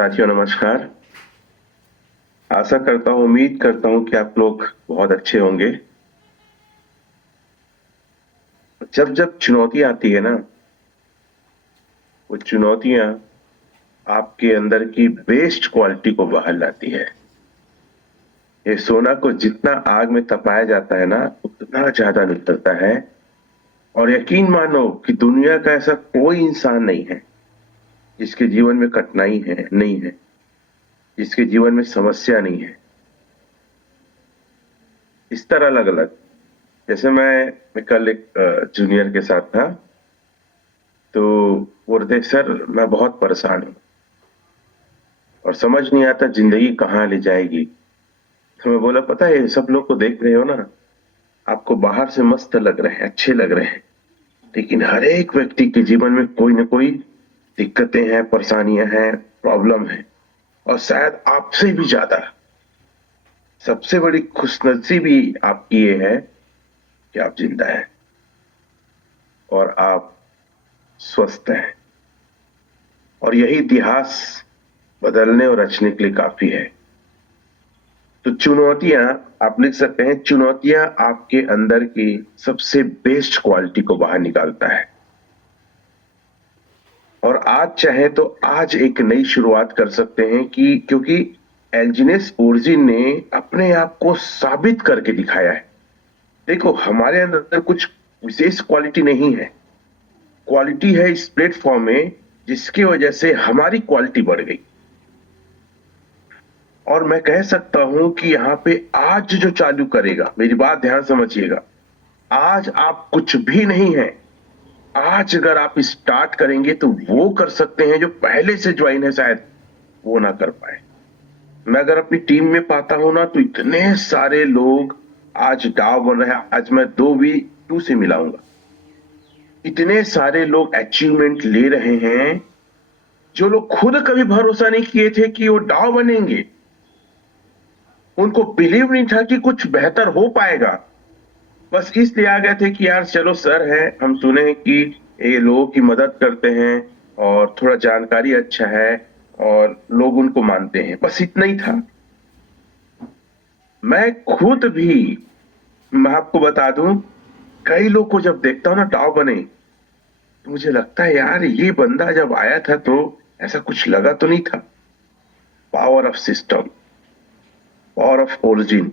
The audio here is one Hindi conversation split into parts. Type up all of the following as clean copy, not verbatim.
साथियों नमस्कार। आशा करता हूँ, उम्मीद करता हूँ कि आप लोग बहुत अच्छे होंगे। जब जब चुनौती आती है ना, वो चुनौतियां आपके अंदर की बेस्ट क्वालिटी को बाहर लाती है। ये सोना को जितना आग में तपाया जाता है ना, उतना ज्यादा निकलता है। और यकीन मानो कि दुनिया का ऐसा कोई इंसान नहीं है जिसके जीवन में कठिनाई है नहीं है, जिसके जीवन में समस्या नहीं है। इस तरह अलग अलग, जैसे मैं कल एक जूनियर के साथ था, तो बोल रहे थे सर मैं बहुत परेशान हूँ और समझ नहीं आता जिंदगी कहाँ ले जाएगी। तो मैं बोला पता है, सब लोग को देख रहे हो ना, आपको बाहर से मस्त लग रहे हैं, अच्छे लग रहे हैं, लेकिन हर एक व्यक्ति के जीवन में कोई ना कोई दिक्कतें हैं, परेशानियां हैं, प्रॉब्लम है। और शायद आपसे भी ज्यादा सबसे बड़ी खुशनसीबी आपकी ये है कि आप जिंदा हैं और आप स्वस्थ हैं। और यही इतिहास बदलने और रचने के लिए काफी है। तो चुनौतियां, आप लिख सकते हैं, चुनौतियां आपके अंदर की सबसे बेस्ट क्वालिटी को बाहर निकालता है। और आज चाहे तो आज एक नई शुरुआत कर सकते हैं कि क्योंकि एल्जिनेस ओरिजिन ने अपने आप को साबित करके दिखाया है। देखो, हमारे अंदर कुछ विशेष क्वालिटी नहीं है, क्वालिटी है इस प्लेटफॉर्म में जिसकी वजह से हमारी क्वालिटी बढ़ गई। और मैं कह सकता हूं कि यहां पे आज जो चालू करेगा, मेरी बात ध्यान समझिएगा, आज आप कुछ भी नहीं है। आज अगर आप स्टार्ट करेंगे तो वो कर सकते हैं जो पहले से ज्वाइन है शायद वो ना कर पाए। मैं अगर अपनी टीम में पाता हूं ना, तो इतने सारे लोग आज डाव बन रहे हैं। आज मैं 2v2 से मिलाऊंगा, इतने सारे लोग अचीवमेंट ले रहे हैं जो लोग खुद कभी भरोसा नहीं किए थे कि वो डाव बनेंगे। उनको बिलीव नहीं था कि कुछ बेहतर हो पाएगा। बस इसलिए आ गए थे कि यार चलो सर है, हम सुने हैं कि ये लोगों की मदद करते हैं और थोड़ा जानकारी अच्छा है और लोग उनको मानते हैं, बस इतना ही था। मैं खुद भी, मैं आपको बता दूं, कई लोग को जब देखता हूं ना डाव बने, तो मुझे लगता है यार ये बंदा जब आया था तो ऐसा कुछ लगा तो नहीं था। Power of system, power of origin,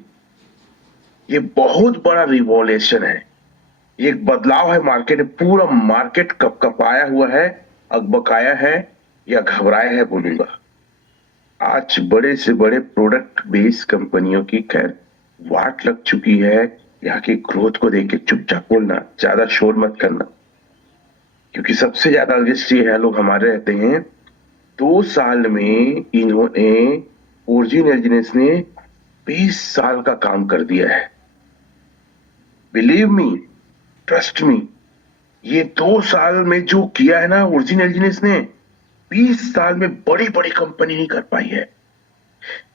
ये बहुत बड़ा रिवॉल्यूशन है। ये एक बदलाव है मार्केट में। पूरा मार्केट कपकपाया हुआ है, अकबकाया है या घबराया है बोलूंगा। आज बड़े से बड़े प्रोडक्ट बेस्ड कंपनियों की खैर वाट लग चुकी है। यहाँ की ग्रोथ को देख के चुपचाप बोलना, ज्यादा शोर मत करना, क्योंकि सबसे ज्यादा रिस्क ये है, लोग हमारे रहते हैं। 2 साल में इन्होंने, ओरिजिन एल्जिनेस ने 20 साल का काम कर दिया है। बिलीव मी, ट्रस्ट मी, ये 2 साल में जो किया है ना ओरिजिन एल्जिनेस ने, 20 साल में बड़ी बड़ी कंपनी नहीं कर पाई है।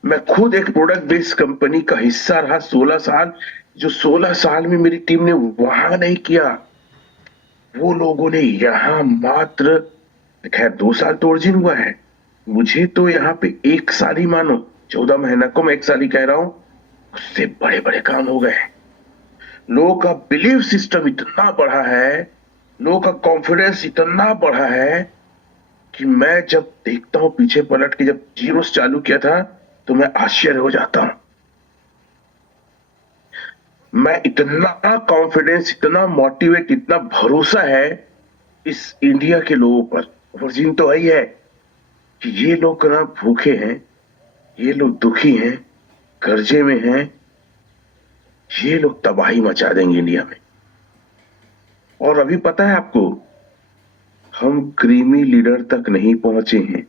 मैं खुद एक प्रोडक्ट बेस्ड कंपनी का हिस्सा रहा 16 साल। जो 16 साल में मेरी टीम ने वहां नहीं किया, वो लोगों ने यहां मात्र, खैर 2 साल तो ओरिजिन हुआ है, मुझे तो यहाँ पे 1 साल ही मानो, 14 महीना को मैं 1 साल ही कह रहा हूं, उससे बड़े बड़े काम हो गए। लोगों का बिलीव सिस्टम इतना बढ़ा है, लोगों का कॉन्फिडेंस इतना बढ़ा है कि मैं जब देखता हूं पीछे पलट के, जब जीरो से चालू किया था, तो मैं आश्चर्य हो जाता हूं। मैं इतना कॉन्फिडेंस, इतना मोटिवेट, इतना भरोसा है इस इंडिया के लोगों पर, वर्जिन तो ही है, कि ये लोग ना भूखे हैं, ये लोग दुखी हैं, कर्जे में हैं, ये लोग तबाही मचा देंगे इंडिया में। और अभी पता है आपको, हम क्रीमी लीडर तक नहीं पहुंचे हैं।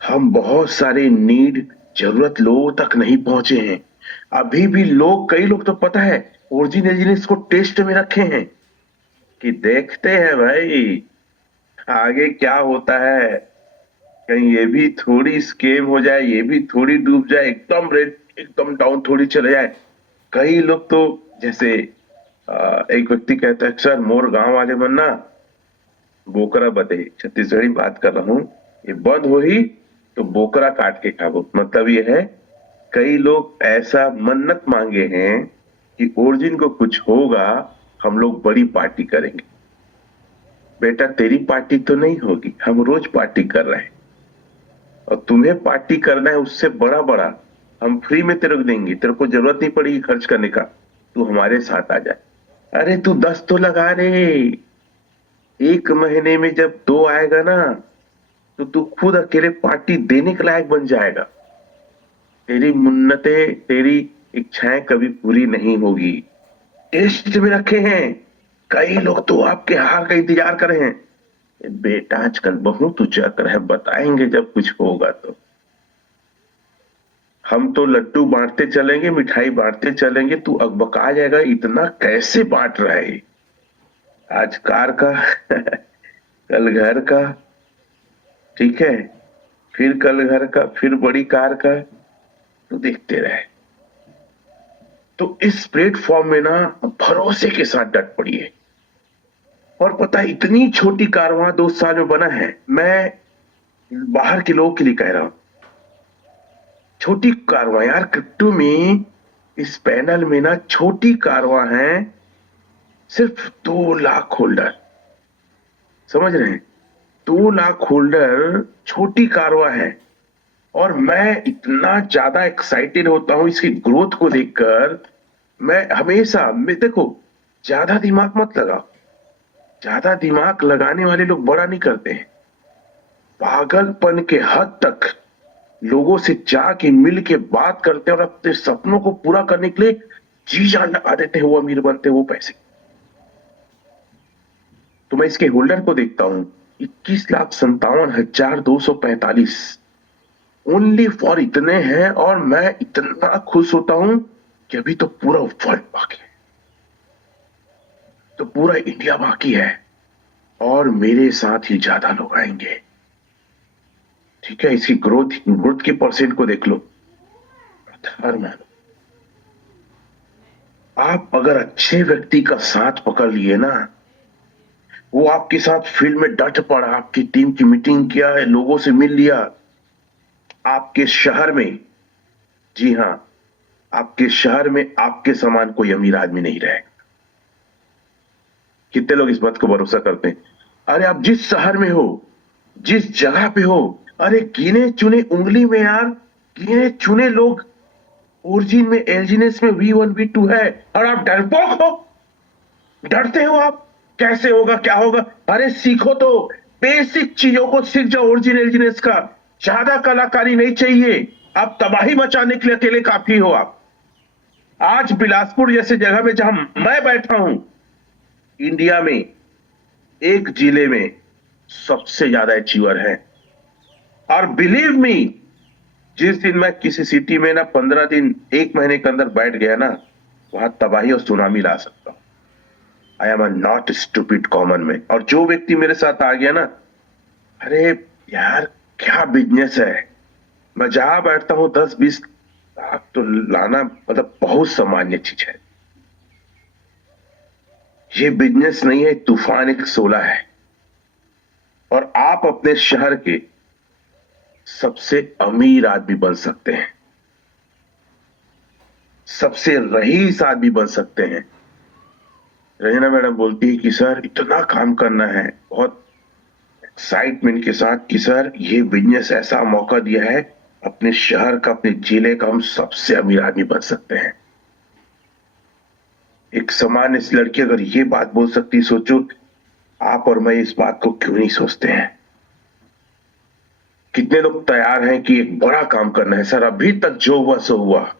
हम बहुत सारे नीड, जरूरत लोगों तक नहीं पहुंचे हैं। अभी भी लोग, कई लोग तो पता है ओरिजिन एल्जिनेस को टेस्ट में रखे हैं कि देखते हैं भाई आगे क्या होता है, कहीं ये भी थोड़ी स्केम हो जाए, ये भी थोड़ी डूब जाए, एकदम रेट एकदम डाउन थोड़ी चले जाए। कई लोग तो, जैसे एक व्यक्ति कहता है सर मोर गांव वाले बनना बोकरा बदे, छत्तीसगढ़ी बात कर रहा हूं, ये बंद हो ही तो बोकरा काट के खाओ। मतलब ये है, कई लोग ऐसा मन्नत मांगे हैं कि ओरिजिन को कुछ होगा, हम लोग बड़ी पार्टी करेंगे। बेटा तेरी पार्टी तो नहीं होगी, हम रोज पार्टी कर रहे हैं, और तुम्हें पार्टी करना है उससे बड़ा बड़ा, हम फ्री में तेरे को देंगे, तेरे को जरूरत नहीं पड़ेगी खर्च करने का, तू हमारे साथ आ जाए। अरे तू 10 तो लगा रे, एक महीने में जब 2 आएगा ना, तो तू खुद अकेले पार्टी देने के लायक बन जाएगा। तेरी मुन्नतें, तेरी इच्छाएं कभी पूरी नहीं होगी। टेस्ट में रखे हैं, कई लोग तो आपके हार का इंतजार कर रहे हैं। बेटा आजकल बहुत उजागर है, बताएंगे जब कुछ होगा तो। हम तो लड्डू बांटते चलेंगे, मिठाई बांटते चलेंगे, तू अकबका जाएगा, इतना कैसे बांट रहा है। आज कार का कल घर का, ठीक है, फिर कल घर का, फिर बड़ी कार का, तो देखते रहे। तो इस प्लेटफॉर्म में ना भरोसे के साथ डट पड़िए। और पता है, इतनी छोटी कार वहां 2 साल में बना है, मैं बाहर के लोगों के लिए कह रहा हूं, छोटी कारवां यार, क्रिप्टो में इस पैनल में ना छोटी कारवां है, सिर्फ 2 लाख होल्डर। समझ रहे हैं, 2 लाख होल्डर छोटी कारवां है। और मैं इतना ज्यादा एक्साइटेड होता हूं इसकी ग्रोथ को देखकर। मैं हमेशा, मैं देखो, ज्यादा दिमाग मत लगाओ, ज्यादा दिमाग लगाने वाले लोग बड़ा नहीं करते हैं। पागलपन के हद तक लोगों से जाके मिल के बात करते हैं, और अपने सपनों को पूरा करने के लिए जी जान लगा देते हैं, वो अमीर बनते हैं वो पैसे। तो मैं इसके होल्डर को देखता हूं, 21,57,245 ओनली फॉर इतने हैं। और मैं इतना खुश होता हूं कि अभी तो पूरा वर्ल्ड बाकी है, तो पूरा इंडिया बाकी है, और मेरे साथ ही ज्यादा लोग आएंगे। ठीक है, इसकी ग्रोथ ग्रोथ के परसेंट को देख लो। हर मैन, आप अगर अच्छे व्यक्ति का साथ पकड़ लिए ना, वो आपके साथ फील्ड में डट पड़ा, आपकी टीम की मीटिंग किया है, लोगों से मिल लिया, आपके शहर में, जी हां, आपके शहर में आपके समान कोई अमीर आदमी नहीं रहेगा। कितने लोग इस बात को भरोसा करते हैं? अरे आप जिस शहर में हो, जिस जगह पे हो, अरे गिने चुने उंगली में यार, गिने चुने लोग ओरिजिन में, एलजीनेस में V1 V2 है, और आप डरपोक हो, डरते हो आप। कैसे होगा, क्या होगा? अरे सीखो तो, बेसिक चीजों को सीख जाओ ओरिजिन एलजीनेस का। ज्यादा कलाकारी नहीं चाहिए, आप तबाही मचाने के लिए अकेले काफी हो आप। आज बिलासपुर जैसे जगह में जहां मैं बैठा हूं, इंडिया में एक जिले में सबसे ज्यादा अचीवर है। और बिलीव मी, जिस दिन मैं किसी सिटी में ना 15 दिन, 1 महीने के अंदर बैठ गया ना, वहां तबाही और सुनामी ला सकता हूं। I am not stupid common man. और जो व्यक्ति मेरे साथ आ गया ना, अरे यार क्या बिजनेस है, मैं जहां बैठता हूं 10-20 लाख तो लाना मतलब बहुत सामान्य चीज है। ये बिजनेस नहीं है, तूफान एक 16 है। और आप अपने शहर के सबसे अमीर आदमी बन सकते हैं, सबसे रईस आदमी बन सकते हैं। रंजना मैडम बोलती है कि सर इतना काम करना है, बहुत एक्साइटमेंट के साथ, कि सर ये बिजनेस ऐसा मौका दिया है, अपने शहर का, अपने जिले का हम सबसे अमीर आदमी बन सकते हैं। एक सामान्य सी लड़की अगर ये बात बोल सकती, सोचो आप और मैं इस बात को क्यों नहीं सोचते हैं। कितने लोग तैयार हैं कि एक बड़ा काम करना है, सर अभी तक जो हुआ सो हुआ।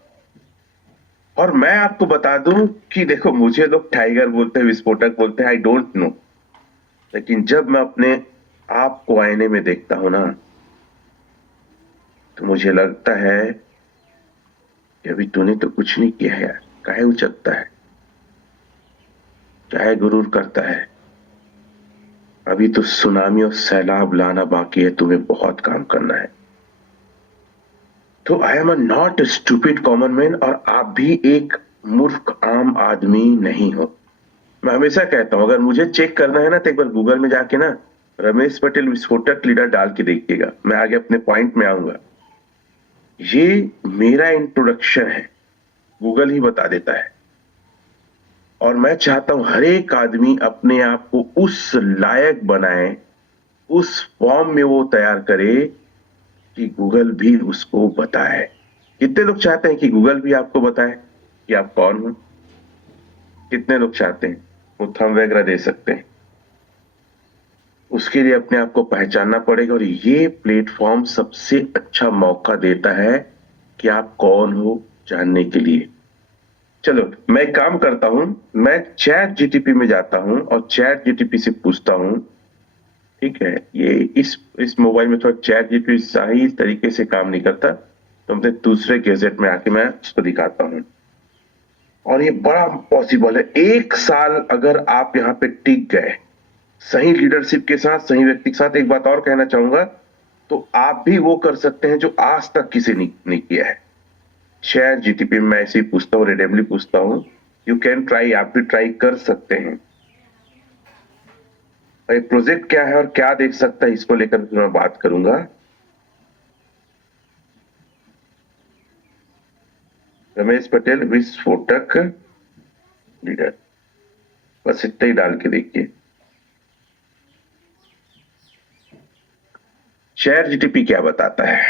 और मैं आपको बता दूं कि देखो, मुझे लोग टाइगर बोलते हैं, विस्फोटक बोलते हैं, आई डोंट नो, लेकिन जब मैं अपने आप को आईने में देखता हूं ना, तो मुझे लगता है कि अभी तूने तो कुछ नहीं किया है यार, काहे उचकता है, काहे गुरूर करता है। अभी तो सुनामी और सैलाब लाना बाकी है, तुम्हें बहुत काम करना है। तो I am not stupid common man, और आप भी एक मूर्ख आम आदमी नहीं हो। मैं हमेशा कहता हूं, अगर मुझे चेक करना है ना, तो एक बार गूगल में जाके ना रमेश पटेल विस्फोटक लीडर डाल के देखिएगा, मैं आगे अपने पॉइंट में आऊंगा। ये मेरा इंट्रोडक्शन है, गूगल ही बता देता है। और मैं चाहता हूं हर एक आदमी अपने आप को उस लायक बनाए, उस फॉर्म में वो तैयार करे कि गूगल भी उसको बताए। कितने लोग चाहते हैं कि गूगल भी आपको बताए कि आप कौन हो? कितने लोग चाहते हैं? वो थंब वगैरह दे सकते हैं। उसके लिए अपने आप को पहचानना पड़ेगा, और ये प्लेटफॉर्म सबसे अच्छा मौका देता है कि आप कौन हो जानने के लिए। चलो मैं एक काम करता हूं, मैं चैट जीटीपी में जाता हूं और चैट जीटीपी से पूछता हूं। ठीक है, ये इस मोबाइल में थोड़ा चैट जीटीपी सही तरीके से काम नहीं करता, तो मैं दूसरे गैजेट में आके मैं उसको दिखाता हूं। और ये बड़ा पॉसिबल है, 1 साल अगर आप यहाँ पे टिक गए सही लीडरशिप के साथ, सही व्यक्ति के साथ। एक बात और कहना चाहूंगा, तो आप भी वो कर सकते हैं जो आज तक किसी ने नहीं किया है। शेयर जीटीपी में मैं ऐसे ही पूछता हूँ, रेडेमली पूछता हूँ। यू कैन ट्राई, आप भी ट्राई कर सकते हैं। और एक प्रोजेक्ट क्या है और क्या देख सकता है, इसको लेकर मैं बात करूंगा। रमेश पटेल विस्फोटक लीडर, बस इतना ही डाल के देखिए। शेयर जीटीपी क्या बताता है?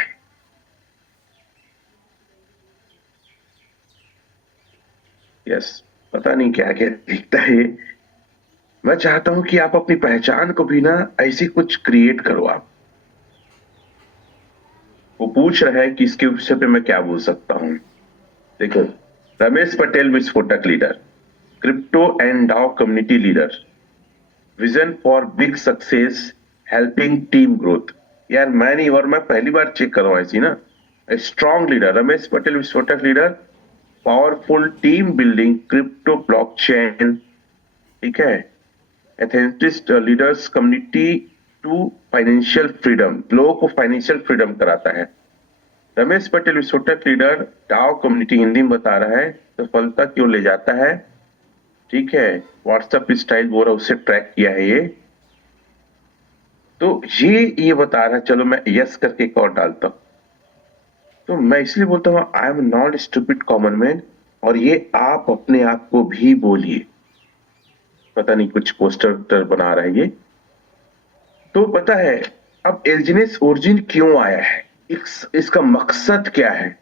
यस, पता नहीं क्या क्या दिखता है। मैं चाहता हूं कि आप अपनी पहचान को भी ना ऐसी कुछ क्रिएट करो आप। वो पूछ रहा है कि इसके विषय पे मैं क्या बोल सकता हूं। देखो, रमेश पटेल विस्फोटक leader, crypto and DAO community leader, vision for big success, helping team growth. यार मैं नहीं, और मैं पहली बार चेक कर रहा हूं ऐसी ना। स्ट्रॉन्ग लीडर, रमेश पटेल विस्फोटक leader, powerful team building, crypto blockchain. ठीक है, authentic leaders community to financial freedom, लोगों को फाइनेंशियल फ्रीडम कराता है। रमेश पटेल विस्फोटक लीडर डाओ कम्युनिटी, हिंदी में बता रहा है, सफलता क्यों ले जाता है। ठीक है, व्हाट्सएप स्टाइल बोल रहा, उससे ट्रैक किया है ये। तो ये बता रहा है। चलो मैं यस करके एक और डालता हूं। तो मैं इसलिए बोलता हूं I am not stupid common man, और ये आप अपने आप को भी बोलिए। पता नहीं कुछ पोस्टर बना रहा है ये। तो पता है अब एल्जिनेस ओरिजिन क्यों आया है, इसका मकसद क्या है?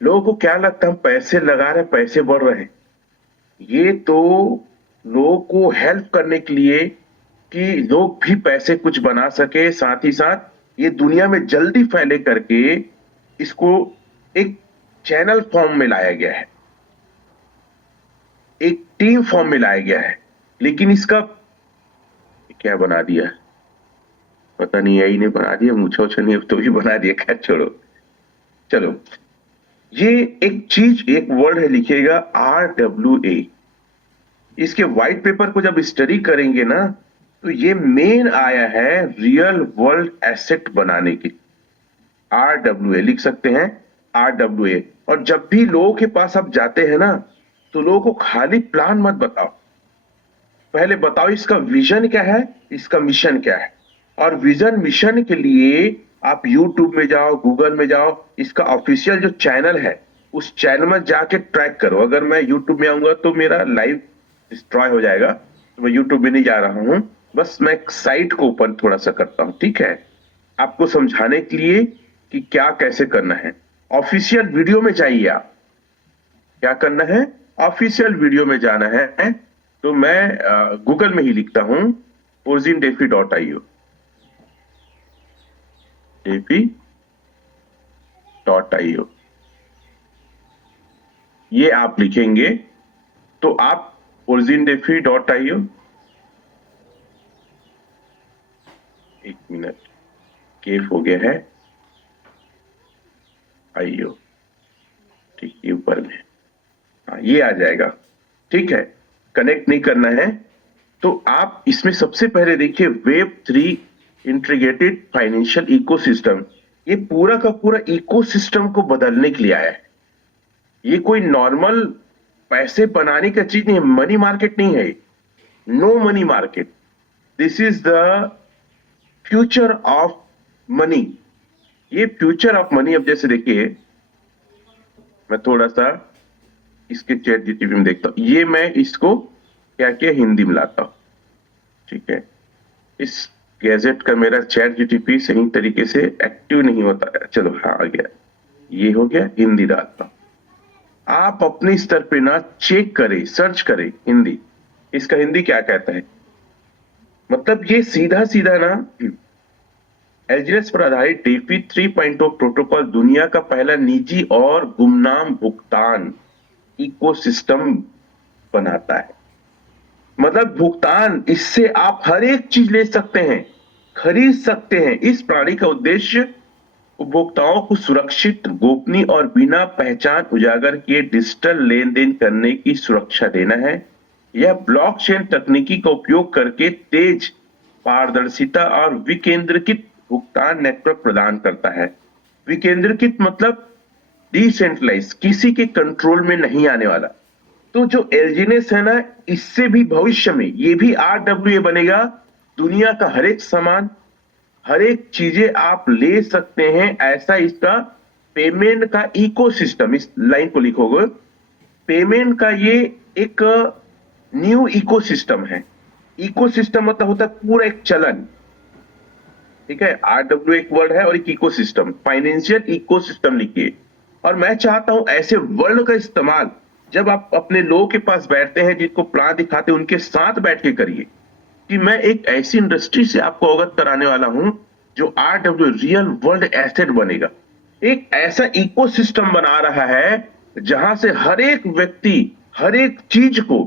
लोगों को क्या लगता है हम पैसे लगा रहे हैं, पैसे बढ़ रहे हैं। ये तो लोगों को हेल्प करने के लिए कि लोग भी पैसे कुछ बना सके, साथ ही साथ ये दुनिया में जल्दी फैले करके इसको एक चैनल फॉर्म में लाया गया है, एक टीम फॉर्म में लाया गया है। लेकिन इसका क्या बना दिया, पता नहीं, यही नहीं बना दिया, मुझे अच्छा नहीं तो भी बना दिया, खैर छोड़ो। चलो, ये एक चीज, एक वर्ड है, लिखिएगा RWA। इसके व्हाइट पेपर को जब स्टडी करेंगे ना, तो ये मेन आया है रियल वर्ल्ड एसेट बनाने की। RWA लिख सकते हैं, RWA। और जब भी लोगों के पास आप जाते हैं ना, तो लोगों को खाली प्लान मत बताओ, पहले बताओ इसका विजन क्या है, इसका मिशन क्या है। और विजन मिशन के लिए आप यूट्यूब में जाओ, गूगल में जाओ, इसका ऑफिशियल जो चैनल है उस चैनल में जाके ट्रैक करो। अगर मैं यूट्यूब में आऊंगा तो मेरा लाइव डिस्ट्रॉय हो जाएगा, तो मैं यूट्यूब में नहीं जा रहा हूं। बस मैं एक साइट को ओपन थोड़ा सा करता हूं, ठीक है, आपको समझाने के लिए कि क्या कैसे करना है। ऑफिशियल वीडियो में जाइए आप, क्या करना है, ऑफिशियल वीडियो में जाना है। तो मैं गूगल में ही लिखता हूं origindefy.io, defy.io, ये आप लिखेंगे तो आप origindefy.io, एक मिनट, केफ हो गया है, आईओ, ठीक है ऊपर में, हाँ ये आ जाएगा। ठीक है, कनेक्ट नहीं करना है तो आप इसमें सबसे पहले देखिए Web3 इंटीग्रेटेड फाइनेंशियल इकोसिस्टम। ये पूरा का पूरा इकोसिस्टम को बदलने के लिए आया है। ये कोई नॉर्मल पैसे बनाने का चीज नहीं है, मनी मार्केट नहीं है, no money market. This is the future of money. ये फ्यूचर ऑफ मनी, अब जैसे देखिए, मैं थोड़ा सा इसके चैट जीटीपी में देखता हूं, ये मैं इसको क्या किया, हिंदी में लाता हूं। ठीक है, इस गैजेट का मेरा चैट जीटीपी सही तरीके से एक्टिव नहीं होता है। चलो हाँ, आ गया, ये हो गया, हिंदी डालता हूं। आप अपने स्तर पे ना चेक करें, सर्च करें हिंदी, इसका हिंदी क्या कहता है। मतलब ये सीधा सीधा ना एलजीएस पर आधारित डीपी 3.0 प्रोटोकॉल दुनिया का पहला निजी और गुमनाम भुगतान इकोसिस्टम बनाता है। मतलब भुगतान, इससे आप हर एक चीज ले सकते हैं, खरीद सकते हैं। इस प्रणाली का उद्देश्य उपभोक्ताओं को सुरक्षित, गोपनीय और बिना पहचान उजागर किए डिजिटल लेन देन करने की सुरक्षा देना है। यह ब्लॉकचेन तकनीकी का उपयोग करके तेज, पारदर्शिता और विकेंद्रीकृत भुगतान नेटवर्क प्रदान करता है। विकेंद्रीकृत मतलब डिसेंट्रलाइज, किसी के कंट्रोल में नहीं आने वाला। तो जो एलजीनेस है ना, इससे भी भविष्य में ये भी आरडब्ल्यूए बनेगा। दुनिया का हर एक सामान, हर एक चीजें आप ले सकते हैं, ऐसा इसका पेमेंट का इकोसिस्टम, इस लाइन को लिखोगे, पेमेंट का ये एक न्यू इकोसिस्टम है। इकोसिस्टम मतलब होता है पूरा एक चलन। ठीक है, आरडब्ल्यू एक वर्ड है और एक इकोसिस्टम, फाइनेंशियल इकोसिस्टम लिखिए। और मैं चाहता हूं ऐसे वर्ड का इस्तेमाल जब आप अपने लोगों के पास बैठते हैं, जिनको प्लान दिखाते हैं, उनके साथ बैठ के करिए कि मैं एक ऐसी इंडस्ट्री से आपको अवगत कराने वाला हूं जो आरडब्ल्यू रियल वर्ल्ड एसेट बनेगा। एक ऐसा इकोसिस्टम बना रहा है जहां से हर एक व्यक्ति हर एक चीज को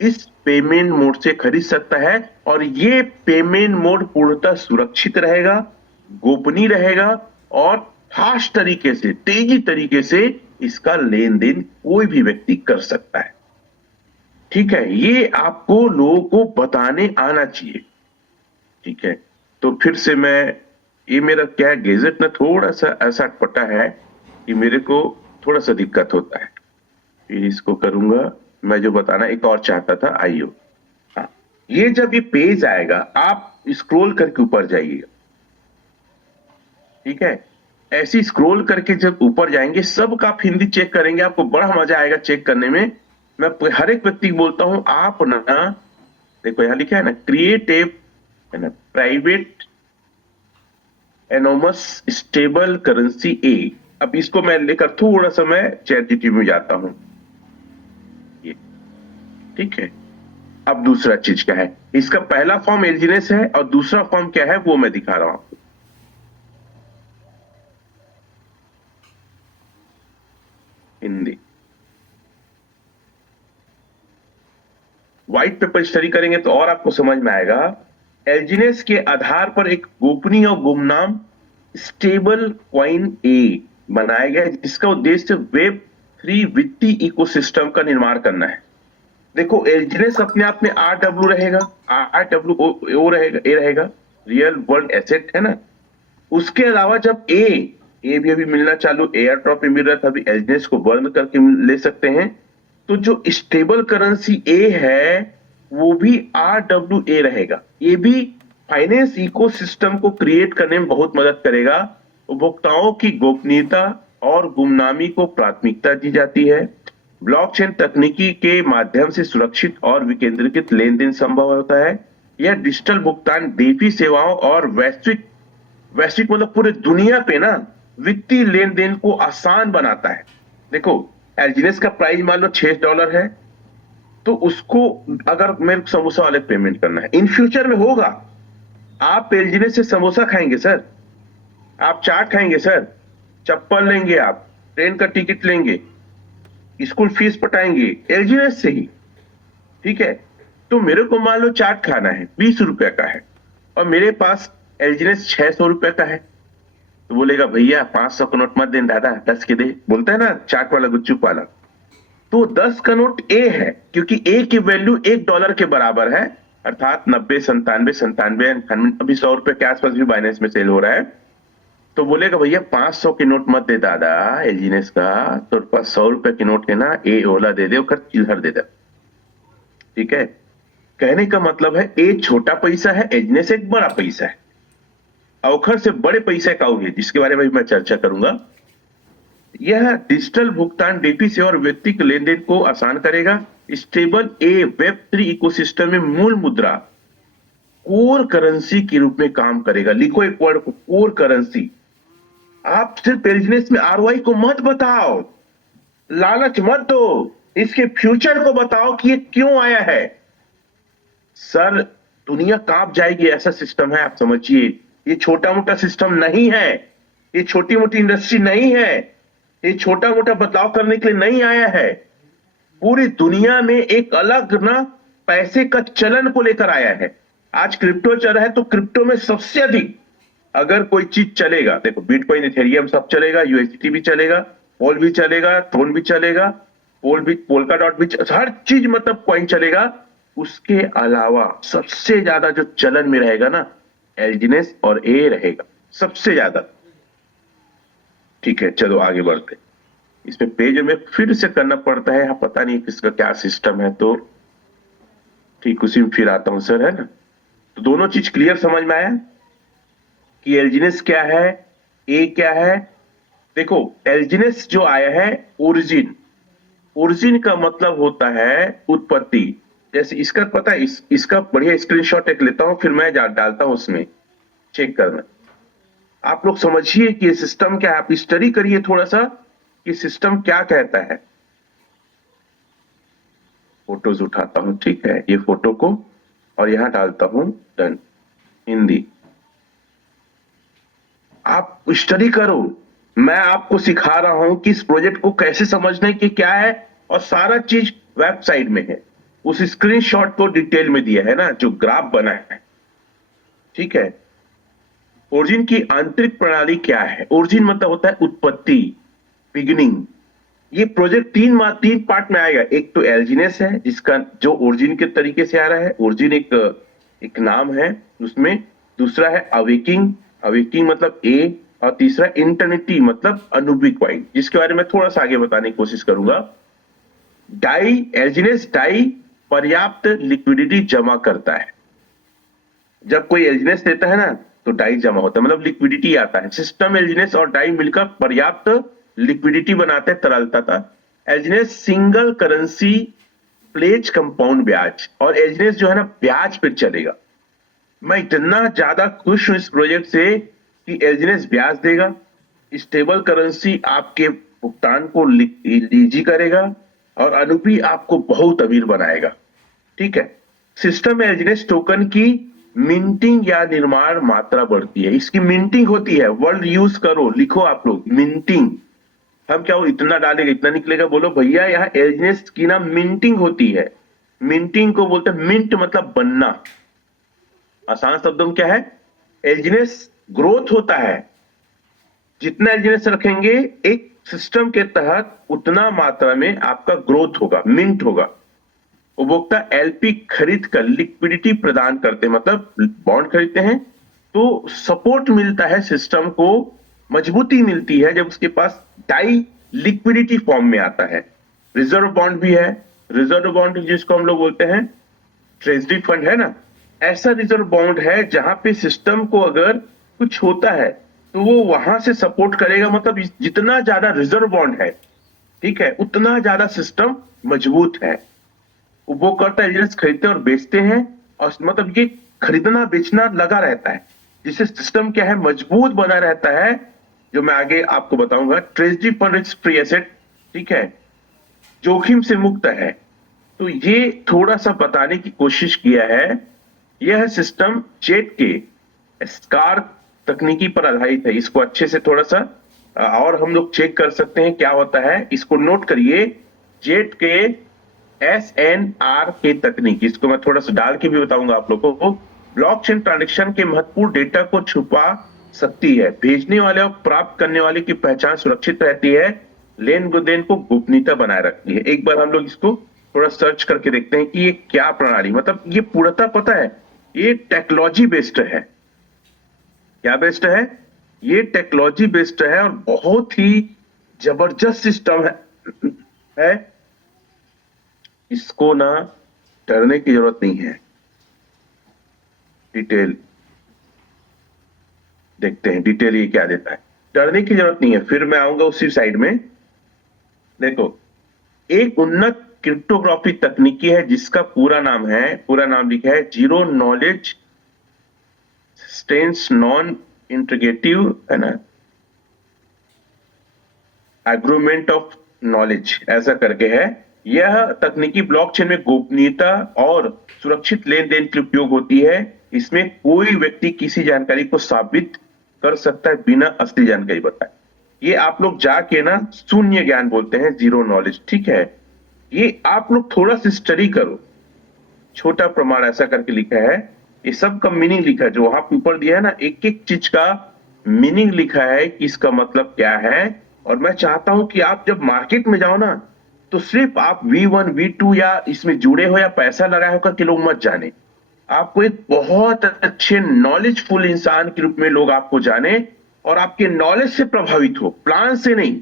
इस पेमेंट मोड से खरीद सकता है, और ये पेमेंट मोड पूर्णतः सुरक्षित रहेगा, गोपनीय रहेगा, और फास्ट तरीके से, तेजी तरीके से इसका लेन देन कोई भी व्यक्ति कर सकता है। ठीक है, ये आपको लोगों को बताने आना चाहिए। ठीक है, तो फिर से मैं, ये मेरा क्या गैजेट ना थोड़ा सा ऐसा अटपटा है कि मेरे को थोड़ा सा दिक्कत होता है। फिर इसको करूंगा, मैं जो बताना एक और चाहता था, आइयो। हाँ, ये जब ये पेज आएगा, आप स्क्रॉल करके ऊपर जाइएगा। ठीक है, ऐसी स्क्रॉल करके जब ऊपर जाएंगे, सबका आप हिंदी चेक करेंगे, आपको बड़ा मजा आएगा चेक करने में। मैं हर एक व्यक्ति को बोलता हूं, आप ना देखो, यहां लिखा है ना, create a private anonymous stable currency A. अब इसको मैं लेकर थोड़ा सा मैं चैट जीटीपी में जाता हूं। ये ठीक है, अब दूसरा चीज क्या है, इसका पहला फॉर्म एलजीनेस है और दूसरा फॉर्म क्या है वो मैं दिखा रहा हूं आपको। हिंदी व्हाइट पेपर स्टडी करेंगे तो और आपको समझ में आएगा। एलजीनेस के आधार पर एक गोपनीय और गुमनाम स्टेबल कॉइन ए बनाया गया, जिसका उद्देश्य वेब 3 वित्तीय इकोसिस्टम का निर्माण करना है। देखो, एलजीनेस अपने आप में आरडब्ल्यू रहेगा, आरडब्ल्यू ओ रहेगा, ए रहेगा, रियल वर्ल्ड एसेट है ना। उसके अलावा जब ए भी अभी मिलना चालू, एयर ड्रॉप में मिल रहा था, अभी एलजीनेस को बर्न करके ले सकते हैं। तो जो स्टेबल करेंसी ए है वो भी आरडब्ल्यू ए रहेगा। ये भी फाइनेंस इकोसिस्टम को क्रिएट करने में बहुत मदद करेगा। उपभोक्ताओं की गोपनीयता और गुमनामी को प्राथमिकता दी जाती है। ब्लॉकचेन तकनीकी के माध्यम से सुरक्षित और विकेंद्रीकृत लेन देन संभव होता है। यह डिजिटल भुगतान, डीपी सेवाओं और वैश्विक वैश्विक मतलब पूरे दुनिया पे ना वित्तीय लेन देन को आसान बनाता है। देखो, एलजीनेस का प्राइस मान लो $6 है, तो उसको अगर मेरे को समोसा वाले पेमेंट करना है, इन फ्यूचर में होगा। आप एलजीनेस से समोसा खाएंगे सर, आप चाट खाएंगे सर, चप्पल लेंगे, आप ट्रेन का टिकट लेंगे, स्कूल फीस पटाएंगे एलजीनेस से ही। ठीक है, तो मेरे को मान लो चाट खाना है, ₹20 का है, और मेरे पास एलजीनेस ₹600 का है। तो बोलेगा भैया 500 का नोट मत दे दादा, 10 के दे, बोलता है ना चाट वाला, गुपचुप वाला। तो 10 का नोट ए है, क्योंकि ए की वैल्यू $1 के बराबर है, अर्थात 90, 97, 97, अभी ₹100 के आसपास भी बाइनेंस में सेल हो रहा है। तो बोलेगा भैया 500 के नोट मत दे दादा एलजीनेस का, तो पास ₹100 के नोट है ना, ए ओला दे दे, और चिल्हर दे दे। ठीक है, कहने का मतलब है ए छोटा पैसा है, एलजीनेस एक बड़ा पैसा है। अवखर से बड़े पैसे का है, जिसके बारे में भी मैं चर्चा करूंगा। यह डिजिटल भुगतान डीपी सेवा और व्यक्ति के लेन देन को आसान करेगा। स्टेबल ए वेब 3 इकोसिस्टम में मूल मुद्रा कोर करेंसी के रूप में काम करेगा। लिखो एक वर्ड को, कोर करेंसी। आप सिर्फ बिजनेस में आरओआई को मत बताओ, लालच मत दो, इसके फ्यूचर को बताओ कि ये क्यों आया है। सर, दुनिया कांप जाएगी, ऐसा सिस्टम है, आप समझिए। ये छोटा मोटा सिस्टम नहीं है, ये छोटी मोटी इंडस्ट्री नहीं है, ये छोटा मोटा बदलाव करने के लिए नहीं आया है। पूरी दुनिया में एक अलग ना पैसे का चलन को लेकर आया है। आज क्रिप्टो चल रहा है, तो क्रिप्टो में सबसे अधिक अगर कोई चीज चलेगा, देखो बिटकॉइन, इथेरियम सब चलेगा, यूएसडीटी भी चलेगा, पोल भी चलेगा, ट्रोन भी चलेगा, पोल भी, पोल्का डॉट भी, हर चीज मतलब कॉइन चलेगा। उसके अलावा सबसे ज्यादा जो चलन में रहेगा ना, एलजीनेस और ए रहेगा सबसे ज्यादा। ठीक है, चलो आगे बढ़ते। इसमें पेज में फिर से करना पड़ता है, पता नहीं किसका क्या सिस्टम है, तो ठीक उसी में फिर आता हूं सर, है ना। तो दोनों चीज क्लियर समझ में आया कि एलजीनेस क्या है, ए क्या है। देखो, एलजीनेस जो आया है, ओरिजिन, ओरिजिन का मतलब होता है उत्पत्ति। जैसे इसका पता है, इसका बढ़िया स्क्रीनशॉट एक लेता हूं, फिर मैं डालता हूं उसमें, चेक करना। आप लोग समझिए कि ये सिस्टम क्या है, आप स्टडी करिए थोड़ा सा कि सिस्टम क्या कहता है। फोटोज उठाता हूं, ठीक है, ये फोटो को और यहां डालता हूं, डन, हिंदी। आप स्टडी करो, मैं आपको सिखा रहा हूं कि इस प्रोजेक्ट को कैसे समझने की क्या है, और सारा चीज वेबसाइट में है। उस स्क्रीनशॉट को डिटेल में दिया है ना, जो ग्राफ बना है, ठीक है। ओरिजिन की आंतरिक प्रणाली क्या है? ओरिजिन मतलब होता है उत्पत्ति, बिगिनिंग। ये प्रोजेक्ट तीन पार्ट में आएगा। एक तो एलजीनेस है, जिसका जो ओरिजिन के तरीके से आ रहा है, ओरिजिन एक नाम है उसमें। दूसरा है अवेकिंग, अवेकिंग मतलब ए। और तीसरा इंटरनिटी मतलब अनुबिक पॉइंट, जिसके बारे में थोड़ा सा आगे बताने की कोशिश करूंगा। डाई, एलजीनेस डाई पर्याप्त लिक्विडिटी जमा करता है। जब कोई एलजीनेस देता है ना, तो डाई जमा होता है, मतलब लिक्विडिटी आता है। सिस्टम एलजीनेस और डाई मिलकर पर्याप्त लिक्विडिटी बनाते हैं, तरलता था। एलजीनेस सिंगल करेंसी प्लेज कंपाउंड ब्याज, और एलजीनेस जो है ना, ब्याज पर चलेगा। मैं इतना ज्यादा खुश हूं इस प्रोजेक्ट से कि एलजीनेस ब्याज देगा, स्टेबल करेंसी आपके भुगतान को लीजी करेगा, और अनुपी आपको बहुत अमीर बनाएगा। ठीक है। सिस्टम एलजीनेस टोकन की मिंटिंग या निर्माण मात्रा बढ़ती है। इसकी मिंटिंग होती है, वर्ड यूज करो, लिखो आप लोग, मिंटिंग। हम क्या, वो इतना डालेगा इतना निकलेगा? बोलो भैया, यहाँ एलजीनेस की ना मिंटिंग होती है। मिंटिंग को बोलते हैं, मिंट मतलब बनना। आसान शब्दों में क्या है? एलजीनेस ग्रोथ होता है। जितना एलजीनेस रखेंगे एक सिस्टम के तहत, उतना मात्रा में आपका ग्रोथ होगा, मिंट होगा। उपभोक्ता एलपी खरीद कर लिक्विडिटी प्रदान करते हैं, मतलब बॉन्ड खरीदते हैं, तो सपोर्ट मिलता है सिस्टम को, मजबूती मिलती है जब उसके पास डाई लिक्विडिटी फॉर्म में आता है। रिजर्व बॉन्ड भी है, रिजर्व बॉन्ड जिसको हम लोग बोलते हैं ट्रेजरी फंड, है ना। ऐसा रिजर्व बॉन्ड है जहां पे सिस्टम को अगर कुछ होता है तो वो वहां से सपोर्ट करेगा। मतलब जितना ज्यादा रिजर्व बॉन्ड है, ठीक है, उतना ज्यादा सिस्टम मजबूत है। उपभोक्ता एजेंट्स खरीदते और बेचते हैं, और मतलब ये खरीदना बेचना लगा रहता है, जिससे सिस्टम क्या है, मजबूत बना रहता है। जो मैं आगे आपको बताऊंगा। Treasury fund risk free asset, ठीक है, जोखिम से मुक्त है। तो ये थोड़ा सा बताने की कोशिश किया है। यह सिस्टम जेट के स्कार तकनीकी पर आधारित है। इसको अच्छे से थोड़ा सा और हम लोग चेक कर सकते हैं क्या होता है, इसको नोट करिए। जेट के SNR के तकनीक, इसको मैं थोड़ा सा डाल के भी बताऊंगा आप लोगों को। ब्लॉकचेन ट्रांजेक्शन के महत्वपूर्ण डेटा को छुपा सकती है, भेजने वाले और प्राप्त करने वाले की पहचान सुरक्षित रहती है, लेन देन को गोपनीयता बनाए रखती है। एक बार हम लोग इसको थोड़ा सर्च करके देखते हैं कि ये क्या प्रणाली, मतलब ये पूर्णतः पता है, ये टेक्नोलॉजी बेस्ड है। क्या बेस्ड है? ये टेक्नोलॉजी बेस्ड है, और बहुत ही जबरदस्त सिस्टम है। इसको ना डरने की जरूरत नहीं है। डिटेल देखते हैं डिटेल ये क्या देता है। डरने की जरूरत नहीं है, फिर मैं आऊंगा उसी साइड में। देखो, एक उन्नत क्रिप्टोग्राफी तकनीकी है जिसका पूरा नाम लिखा है जीरो नॉलेज स्टेंस नॉन इंटीग्रेटिव, है ना, एग्रीमेंट ऑफ नॉलेज, ऐसा करके है। यह तकनीकी ब्लॉकचेन में गोपनीयता और सुरक्षित लेन देन के उपयोग होती है। इसमें कोई व्यक्ति किसी जानकारी को साबित कर सकता है बिना असली जानकारी बताए। ये आप लोग जाके ना शून्य ज्ञान बोलते हैं, जीरो नॉलेज, ठीक है। ये आप लोग थोड़ा सा स्टडी करो। छोटा प्रमाण ऐसा करके लिखा है, ये सब का मीनिंग लिखा है, जो वहां पे ऊपर दिया है ना, एक एक चीज का मीनिंग लिखा है कि इसका मतलब क्या है। और मैं चाहता हूं कि आप जब मार्केट में जाओ ना, तो सिर्फ आप V1 V2 या इसमें जुड़े हो या पैसा लगाए होकर के लोग मत जाने। आपको एक बहुत अच्छे नॉलेजफुल इंसान के रूप में लोग आपको जाने और आपके नॉलेज से प्रभावित हो, प्लान से नहीं।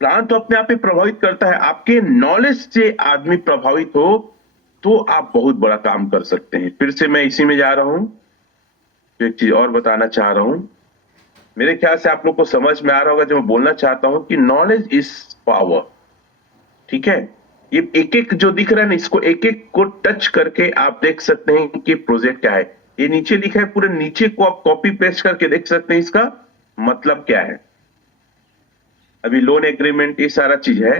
प्लान तो अपने आप ही प्रभावित करता है, आपके नॉलेज से आदमी प्रभावित हो तो आप बहुत बड़ा काम कर सकते हैं। फिर से मैं इसी में जा रहा हूं, एक चीज और बताना चाह रहा हूं। मेरे ख्याल से आप लोग को समझ में आ रहा होगा जो मैं बोलना चाहता हूं कि नॉलेज इज पावर, ठीक है। ये एक एक जो दिख रहा है ना, इसको एक एक को टच करके आप देख सकते हैं कि प्रोजेक्ट क्या है। ये नीचे लिखा है, पूरे नीचे को आप कॉपी पेस्ट करके देख सकते हैं इसका मतलब क्या है। अभी लोन एग्रीमेंट, ये सारा चीज है,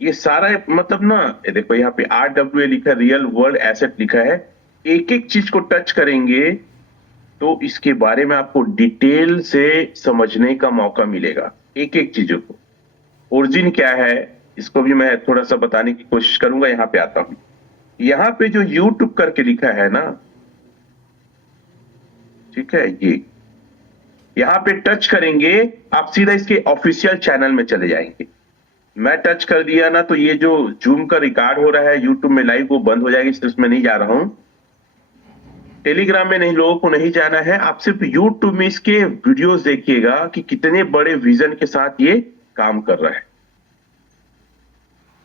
ये सारा मतलब ना, ये देखो यहाँ पे RWA लिखा है, रियल वर्ल्ड एसेट लिखा है। एक एक चीज को टच करेंगे तो इसके बारे में आपको डिटेल से समझने का मौका मिलेगा, एक एक चीजों को। ओरिजिन क्या है इसको भी मैं थोड़ा सा बताने की कोशिश करूंगा। यहां पे आता हूं, यहां पे जो यूट्यूब करके लिखा है ना, ठीक है, ये यहां पे टच करेंगे, आप सीधा इसके ऑफिशियल चैनल में चले जाएंगे। मैं टच कर दिया ना, तो ये जो जूम का रिकॉर्ड हो रहा है यूट्यूब में लाइव, वो बंद हो जाएगी, इसलिए उसमें नहीं जा रहा हूं। टेलीग्राम में नहीं, लोगों को नहीं जाना है, आप सिर्फ यूट्यूब में इसके वीडियोस देखिएगा कि कितने बड़े विजन के साथ ये काम कर रहा है।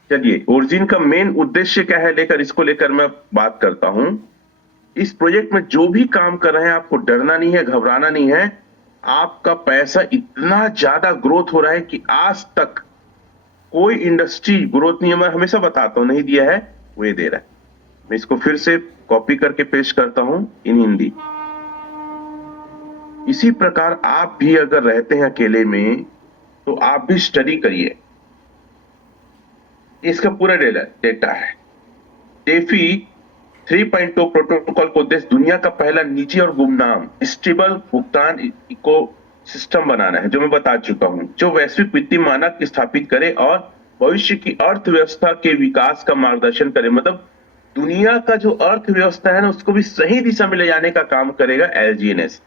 चलिए, ओरिजिन का मेन उद्देश्य क्या है लेकर, इसको लेकर मैं बात करता हूं। इस प्रोजेक्ट में जो भी काम कर रहे हैं, आपको डरना नहीं है, घबराना नहीं है। आपका पैसा इतना ज्यादा ग्रोथ हो रहा है कि आज तक कोई इंडस्ट्री ग्रोथ नहीं है, मैं हमेशा बताता हूं, नहीं दिया है, वो ये दे रहा है। मैं इसको फिर से कॉपी करके पेस्ट करता हूं इन हिंदी। इसी प्रकार आप भी अगर रहते हैं अकेले में, तो आप भी स्टडी करिए। इसका पूरा डेटा है। डेफी 3.0 प्रोटोकॉल को उद्देश्य दुनिया का पहला निजी और गुमनाम स्टेबल भुगतान इको सिस्टम बनाना है, जो मैं बता चुका हूं, जो वैश्विक वित्तीय मानक स्थापित करे और भविष्य की अर्थव्यवस्था के विकास का मार्गदर्शन करे। मतलब दुनिया का जो अर्थव्यवस्था है ना, उसको भी सही दिशा में ले जाने का काम करेगा LGNS।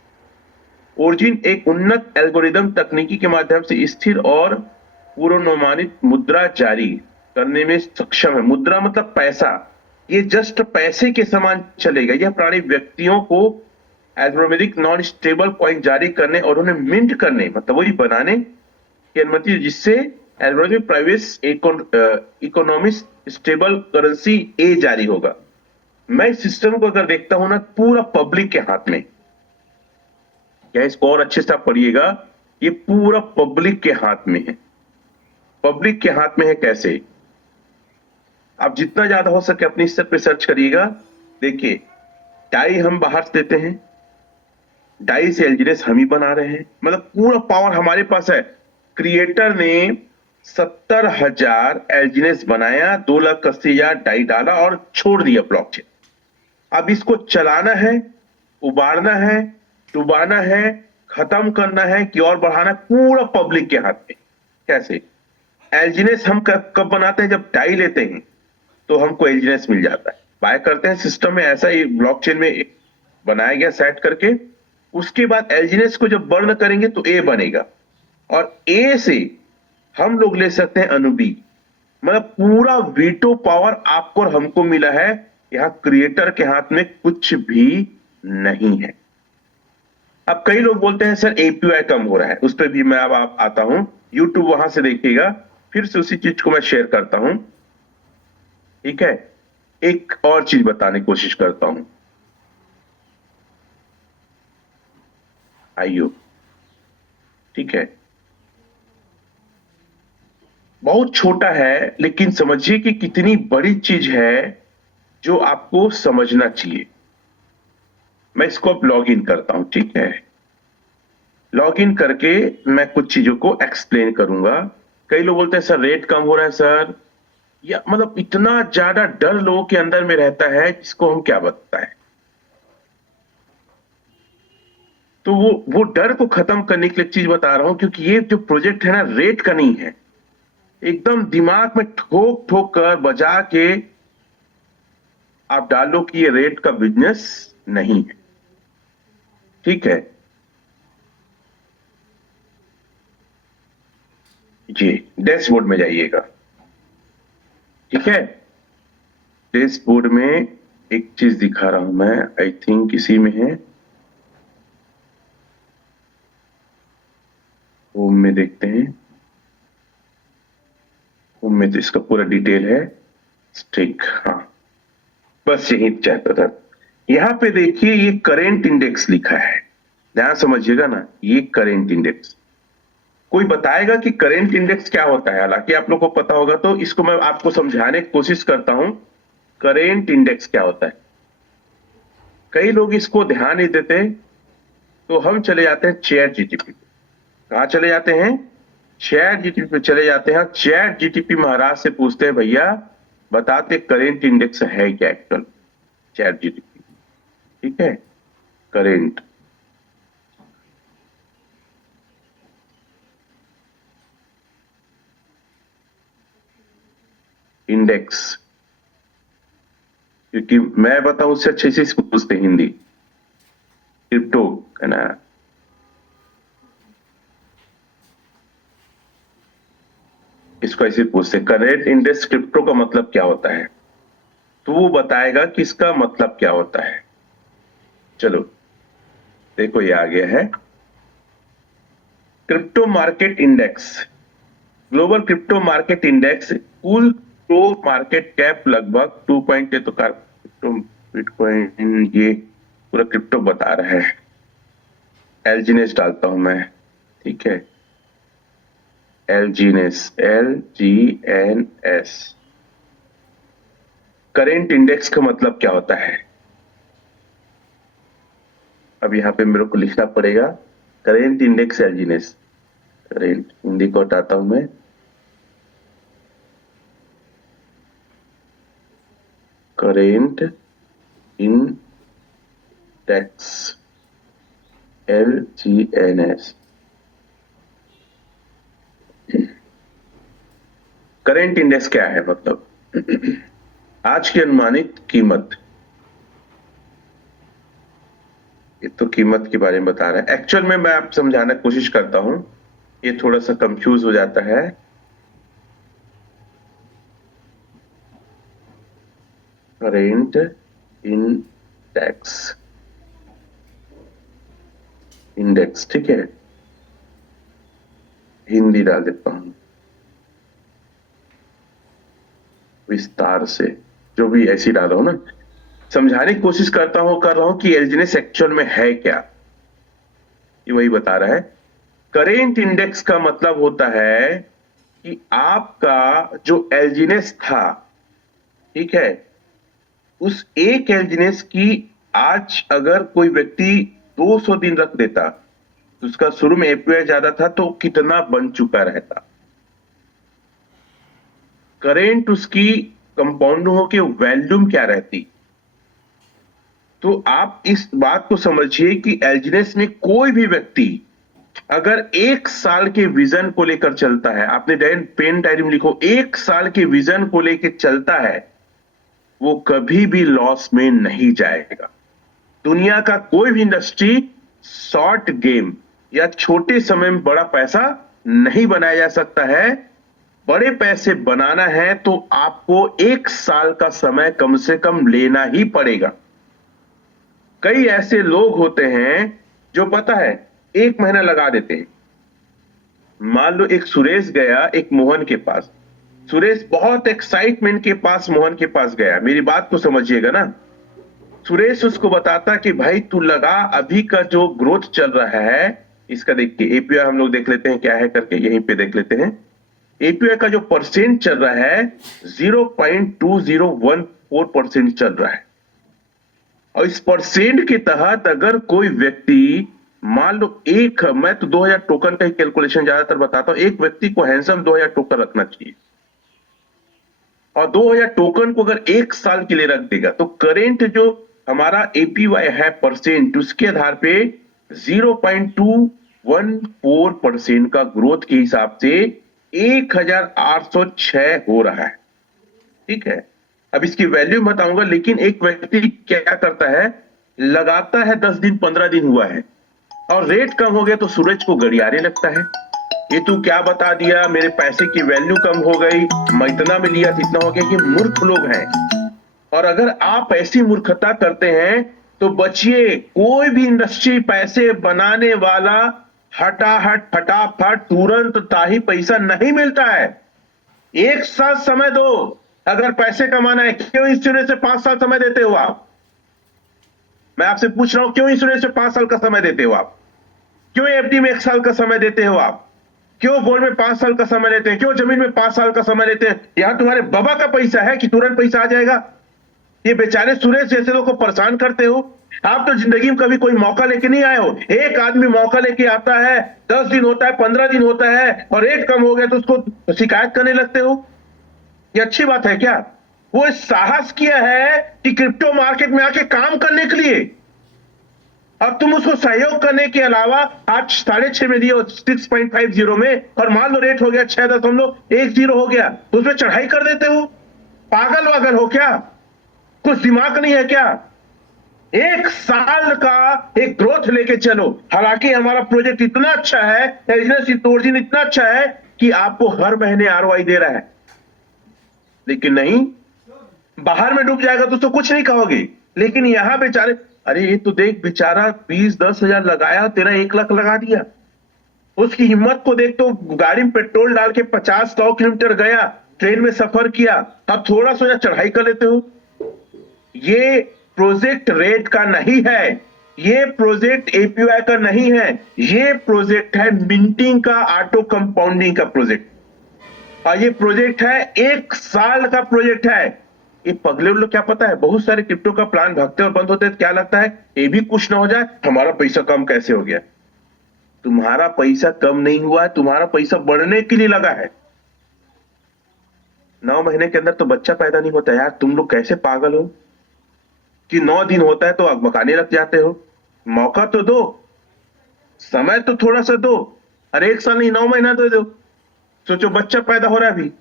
ओरिजिन एक उन्नत एल्गोरिदम तकनीकी के माध्यम से स्थिर और पूर्वानुमानित मुद्रा जारी करने में सक्षम है। मुद्रा मतलब पैसा, ये जस्ट पैसे के समान चलेगा। यह प्राणी व्यक्तियों को एल्गोरिथमिक नॉन स्टेबल कॉइन जारी करने और उन्हें मिंट करने, मतलब वही बनाने की अनुमति, जिससे algorithmic private economic stable currency A जारी होगा। मैं इस सिस्टम को अगर देखता हूं ना, पूरा पब्लिक के हाथ में, क्या इसको और अच्छे से आप पढ़िएगा, ये पूरा पब्लिक के हाथ में है। पब्लिक के हाथ में है कैसे? आप जितना ज्यादा हो सके अपनी स्तर पे सर्च करिएगा। देखिए, डाई हम बाहर से देते हैं, डाई से एलजीनेस हम ही बना रहे हैं, मतलब पूरा पावर हमारे पास है। क्रिएटर ने 70,000 एलजीनेस बनाया, 2,80,000 डाई डाला और छोड़ दिया ब्लॉकचेन। अब इसको चलाना है, उबारना है, डुबाना है, खत्म करना है कि और बढ़ाना है, पूरा पब्लिक के हाथ में। कैसे? एलजीनेस हम कब बनाते हैं? जब डाई लेते हैं तो हमको एलजीनेस मिल जाता है, बाय करते हैं सिस्टम में, ऐसा ही ब्लॉकचेन में बनाया गया सेट करके। उसके बाद एलजीनेस को जब बर्न करेंगे तो ए बनेगा, और ए से हम लोग ले सकते हैं अनुबी। मतलब पूरा वीटो पावर आपको और हमको मिला है। यहां क्रिएटर के हाथ में कुछ भी नहीं है। अब कई लोग बोलते हैं सर एपीआई कम हो रहा है, उस पर भी मैं अब आप आता हूं, यूट्यूब वहां से देखिएगा। फिर से उसी चीज को मैं शेयर करता हूं, ठीक है। एक और चीज बताने की कोशिश करता हूं। आईओ, ठीक है। बहुत छोटा है, लेकिन समझिए कि कितनी बड़ी चीज है जो आपको समझना चाहिए। मैं इसको अब लॉग इन करता हूं, ठीक है। लॉग इन करके मैं कुछ चीजों को एक्सप्लेन करूंगा। कई लोग बोलते हैं सर रेट कम हो रहा है सर, या मतलब इतना ज्यादा डर लोगों के अंदर में रहता है जिसको हम क्या बताएं। तो वो डर को खत्म करने के लिए चीज बता रहा हूं, क्योंकि ये जो प्रोजेक्ट है ना, रेट का नहीं है। एकदम दिमाग में ठोक ठोक कर बजा के आप डालो कि ये रेट का बिजनेस नहीं है, ठीक है जी। डैशबोर्ड में जाइएगा, ठीक है। डैशबोर्ड में एक चीज दिखा रहा हूं मैं, आई थिंक इसी में है। होम में देखते हैं। होम में तो इसका पूरा डिटेल है, ठीक, हाँ। बस यही चाहता था। यहां पे देखिए ये करेंट इंडेक्स लिखा है, ध्यान समझिएगा ना, ये करेंट इंडेक्स। कोई बताएगा कि करेंट इंडेक्स क्या होता है? हालांकि आप लोग को पता होगा, तो इसको मैं आपको समझाने की कोशिश करता हूं। करेंट इंडेक्स क्या होता है? कई लोग इसको ध्यान नहीं देते, तो हम चले जाते हैं चैट जीटीपी। कहां चले जाते हैं? चैट जीटीपी पे चले जाते हैं। चैट जीटीपी महाराज से पूछते हैं भैया बताते करेंट इंडेक्स है क्या एक्चुअल। चैट जीटीपी, ठीक है। करेंट इंडेक्स, क्योंकि मैं बताऊं उससे अच्छे से पूछते हैं हिंदी। क्रिप्टो है ना, इसको ऐसे पूछते हैं करेंट इंडेक्स क्रिप्टो का मतलब क्या होता है, तो वो बताएगा कि इसका मतलब क्या होता है। चलो देखो ये आ गया है crypto market index. Global crypto market index, कुल क्रिप्टो मार्केट कैप लगभग 2 तो क्रिप्टो बिटकॉइन, ये पूरा क्रिप्टो बता रहा है। एलजीनेस डालता हूं मैं, ठीक है। एलजीनेस, LGNS। करेंट इंडेक्स का मतलब क्या होता है? अब यहां पे मेरे को लिखना पड़ेगा करेंट इंडेक्स एलजीनेस। करेंट हिंदी को हटाता हूं मैं। Current index, LGNS। Current index क्या है? मतलब आज की अनुमानित कीमत। ये तो कीमत के बारे में बता रहा है, एक्चुअल में मैं आप समझाने की कोशिश करता हूं, ये थोड़ा सा कंफ्यूज हो जाता है। करेंट इंडेक्स, इंडेक्स, ठीक है। हिंदी डाल देता हूं विस्तार से, जो भी ऐसी डाला हो ना, समझाने की कोशिश करता हूं, कर रहा हूं कि एलजीनेस एक्चुअल में है क्या, ये वही बता रहा है। करेंट इंडेक्स का मतलब होता है कि आपका जो एलजीनेस था, ठीक है, उस एक एलजीनेस की आज अगर कोई व्यक्ति 200 दिन रख देता, तो उसका शुरू में एपीआई ज्यादा था तो कितना बन चुका रहता। करेंट उसकी कंपाउंड हो के वैल्यूम क्या रहती। तो आप इस बात को समझिए कि एलजीनेस में कोई भी व्यक्ति अगर 1 साल के विजन को लेकर चलता है, आपने पेन डायरी में लिखो, 1 साल के विजन को लेकर चलता है, वो कभी भी लॉस में नहीं जाएगा। दुनिया का कोई भी इंडस्ट्री शॉर्ट गेम या छोटे समय में बड़ा पैसा नहीं बनाया जा सकता है। बड़े पैसे बनाना है तो आपको 1 साल का समय कम से कम लेना ही पड़ेगा। कई ऐसे लोग होते हैं जो पता है 1 महीना लगा देते हैं। मान लो एक सुरेश गया एक मोहन के पास, सुरेश बहुत एक्साइटमेंट के पास मोहन के पास गया, मेरी बात को समझिएगा ना। सुरेश उसको बताता कि भाई तू लगा, अभी का जो ग्रोथ चल रहा है इसका देखिए, एपीआई हम लोग देख लेते हैं क्या है करके, यहीं पे देख लेते हैं। एपीआई का जो परसेंट चल रहा है 0.2014% चल रहा है। और इस परसेंट के तहत अगर कोई व्यक्ति मान लो मैं तो 2000 टोकन का ही कैलकुलेशन ज्यादातर बताता हूं, एक व्यक्ति को हैंडसम 2000 टोकन रखना चाहिए, और 2000 टोकन को अगर एक साल के लिए रख देगा तो करेंट जो हमारा एपीवाई है परसेंट, उसके आधार पे 0.214% का ग्रोथ के हिसाब से 1806 हो रहा है। ठीक है, अब इसकी वैल्यू बताऊंगा, लेकिन एक व्यक्ति क्या करता है, लगाता है 10 दिन 15 दिन हुआ है और रेट कम हो गया तो सूरज को गड़ियाने लगता है, ये तू क्या बता दिया, मेरे पैसे की वैल्यू कम हो गई, मैं इतना में लिया था इतना हो गया। ये मूर्ख लोग हैं, और अगर आप ऐसी मूर्खता करते हैं तो बचिए। कोई भी इंडस्ट्री पैसे बनाने वाला हटाहट फटाफट तुरंत ताही पैसा नहीं मिलता है। एक साल समय दो, अगर पैसे कमाना है। क्यों इंश्योरेंस से 5 साल समय देते हो आप? मैं आपसे पूछ रहा हूं, क्यों इंश्योरेंस से 5 साल का समय देते हो आप? क्यों एफडी में 1 साल का समय देते हो आप? क्यों गोल्ड में 5 साल का समय लेते हैं? क्यों जमीन में 5 साल का समय लेते हैं? यहां तुम्हारे बाबा का पैसा है कि तुरंत पैसा आ जाएगा? ये बेचारे सुरेश जैसे लोग को परेशान करते हो। आप तो जिंदगी में कभी कोई मौका लेके नहीं आए हो। एक आदमी मौका लेके आता है, 10 दिन होता है, 15 दिन होता है, और रेट कम हो गया तो उसको शिकायत करने लगते हो। ये अच्छी बात है क्या? वो साहस किया है कि क्रिप्टो मार्केट में आके काम करने के लिए, अब तुम उसको सहयोग करने के अलावा आज 6.5 में दिए 6.50 में, और मान लो रेट हो गया 6.10 हो गया, तो उसमें चढ़ाई कर देते हो। पागल वागल हो क्या? कुछ दिमाग नहीं है क्या? एक साल का एक ग्रोथ लेके चलो। हालांकि हमारा प्रोजेक्ट इतना अच्छा है, इतना अच्छा है कि आपको हर महीने आरओआई दे रहा है, लेकिन नहीं, बाहर में डूब जाएगा तो कुछ नहीं कहोगे। लेकिन यहां बेचारे, अरे ये तो देख बेचारा 20-10 हजार लगाया, तेरा 1 लाख लगा दिया। उसकी हिम्मत को देख, तो गाड़ी में पेट्रोल डाल के 50-100 किलोमीटर गया, ट्रेन में सफर किया, अब थोड़ा सा चढ़ाई कर लेते हो। ये प्रोजेक्ट रेट का नहीं है, ये प्रोजेक्ट एपीआई का नहीं है, ये प्रोजेक्ट है मिंटिंग का, ऑटो कंपाउंडिंग का प्रोजेक्ट। और ये प्रोजेक्ट है 1 साल का प्रोजेक्ट है। ये पगले लोग क्या पता है, बहुत सारे क्रिप्टो का प्लान भागते और बंद होते हैं, क्या लगता है ये भी कुछ ना हो जाए, हमारा पैसा कम कैसे हो गया? तुम्हारा पैसा कम नहीं हुआ है, तुम्हारा पैसा बढ़ने के लिए लगा है। 9 महीने के अंदर तो बच्चा पैदा नहीं होता यार। तुम लोग कैसे पागल हो कि 9 दिन होता है तो अगमकाने लग जाते हो? मौका तो दो, समय तो थोड़ा सा दो। अरे 1 साल नहीं, 9 महीना तो दो। सोचो बच्चा पैदा हो रहा है अभी।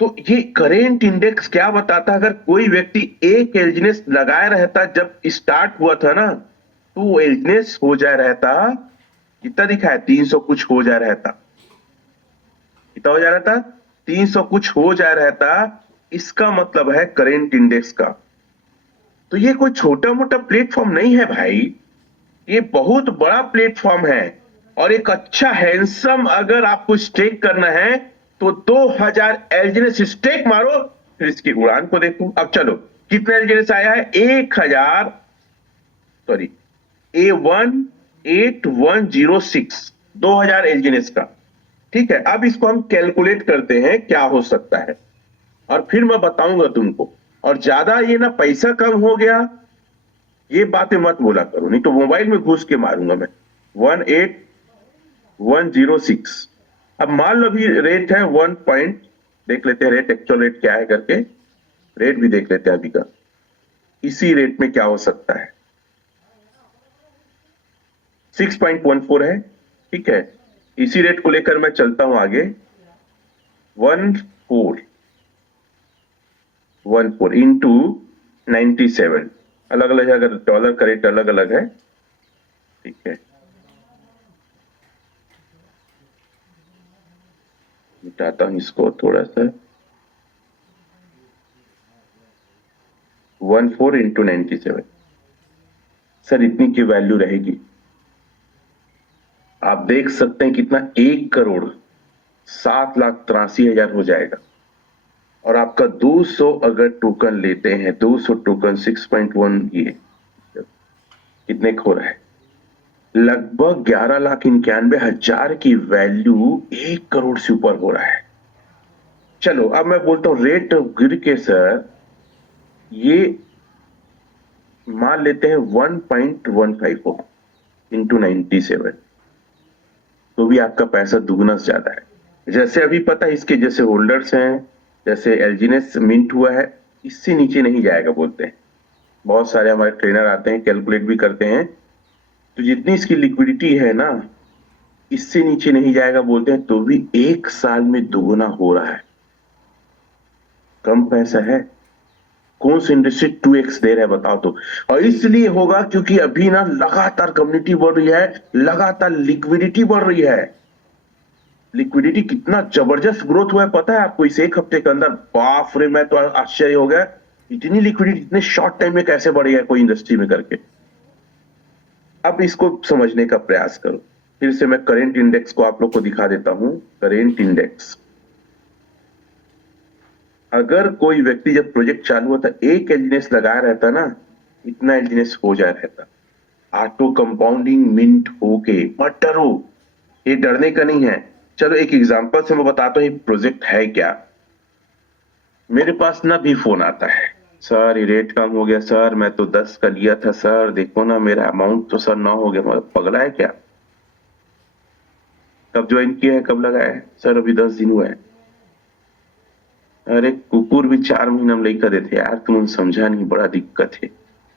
तो ये करेंट इंडेक्स क्या बताता है? अगर कोई व्यक्ति एक एलजीनेस लगाए रहता जब स्टार्ट हुआ था ना, तो वो एलजीनेस हो जाए रहता, कितना दिखा है, 300 कुछ हो जाए रहता। कितना हो जा रहा था? 300 कुछ हो जाए रहता। इसका मतलब है करेंट इंडेक्स का। तो ये कोई छोटा मोटा प्लेटफॉर्म नहीं है भाई, ये बहुत बड़ा प्लेटफॉर्म है। और एक अच्छा हैंडसम अगर आपको स्टेक करना है तो 2000 एलजीनेस स्टेक मारो, फिर इसकी उड़ान को देखो। अब चलो कितना एलजीनेस आया है, 1806 2000 एलजीनेस का। ठीक है, अब इसको हम कैलकुलेट करते हैं क्या हो सकता है, और फिर मैं बताऊंगा तुमको। और ज्यादा ये ना पैसा कम हो गया ये बातें मत बोला करो, नहीं तो मोबाइल में घुस के मारूंगा मैं। 18106। अब मान लो अभी रेट है 1 पॉइंट, देख लेते हैं रेट, एक्चुअल रेट क्या है करके, रेट भी देख लेते हैं अभी का। इसी रेट में क्या हो सकता है, 6.14 है। ठीक है, इसी रेट को लेकर मैं चलता हूं आगे। 14 इंटू 97, अलग अलग है, अगर डॉलर का रेट अलग अलग है। ठीक है, मिटाता हूं इसको थोड़ा सा। 14 इंटू 97, सर इतनी की वैल्यू रहेगी। आप देख सकते हैं कितना, 1,07,83,000 हो जाएगा। और आपका 200 अगर टोकन लेते हैं, 200 टोकन 6.1, ये कितने का हो रहा है? लगभग 11,91,000 की वैल्यू 1 करोड़ से ऊपर हो रहा है। चलो अब मैं बोलता हूं रेट गिर के सर, ये मान लेते हैं 1.15 हो इंटू 97, तो भी आपका पैसा दुगना से ज्यादा है। जैसे अभी पता है इसके जैसे होल्डर्स हैं, जैसे एलजीनेस मिंट हुआ है, इससे नीचे नहीं जाएगा बोलते हैं। बहुत सारे हमारे ट्रेनर आते हैं, कैलकुलेट भी करते हैं, तो जितनी इसकी लिक्विडिटी है ना, इससे नीचे नहीं जाएगा बोलते हैं, तो भी 1 साल में दुगना हो रहा है। कम पैसा है? कौन सी इंडस्ट्री 2x दे रहा है बताओ तो। और इसलिए होगा क्योंकि अभी ना लगातार कम्युनिटी बढ़ रही है, लगातार लिक्विडिटी बढ़ रही है। लिक्विडिटी कितना जबरदस्त ग्रोथ हुआ है पता है आपको इस 1 हफ्ते के अंदर? बाप रे, मैं तो आश्चर्य हो गया, इतनी लिक्विडिटी इतने शॉर्ट टाइम में कैसे बढ़ गया कोई इंडस्ट्री में करके। अब इसको समझने का प्रयास करो। फिर से मैं करेंट इंडेक्स को आप लोग को दिखा देता हूं। करेंट इंडेक्स, अगर कोई व्यक्ति जब प्रोजेक्ट चालू होता एक एलजीनेस लगाया रहता ना, इतना एलजीनेस हो जाया रहता। ऑटो कंपाउंडिंग मिंट होके, मत डरो, ये डरने का नहीं है। चलो एक एग्जांपल से मैं बताता हूँ ये प्रोजेक्ट है क्या। मेरे पास ना भी फोन आता है, सर ये रेट कम हो गया सर, मैं तो 10 का लिया था सर, देखो ना मेरा अमाउंट तो सर 9 हो गया। मतलब पगला है क्या? कब ज्वाइन किया है, कब लगाया है? सर अभी 10 दिन हुआ है। अरे कुकुर भी 4 महीना में लेकर देते यार, तुम समझा नहीं, बड़ा दिक्कत है।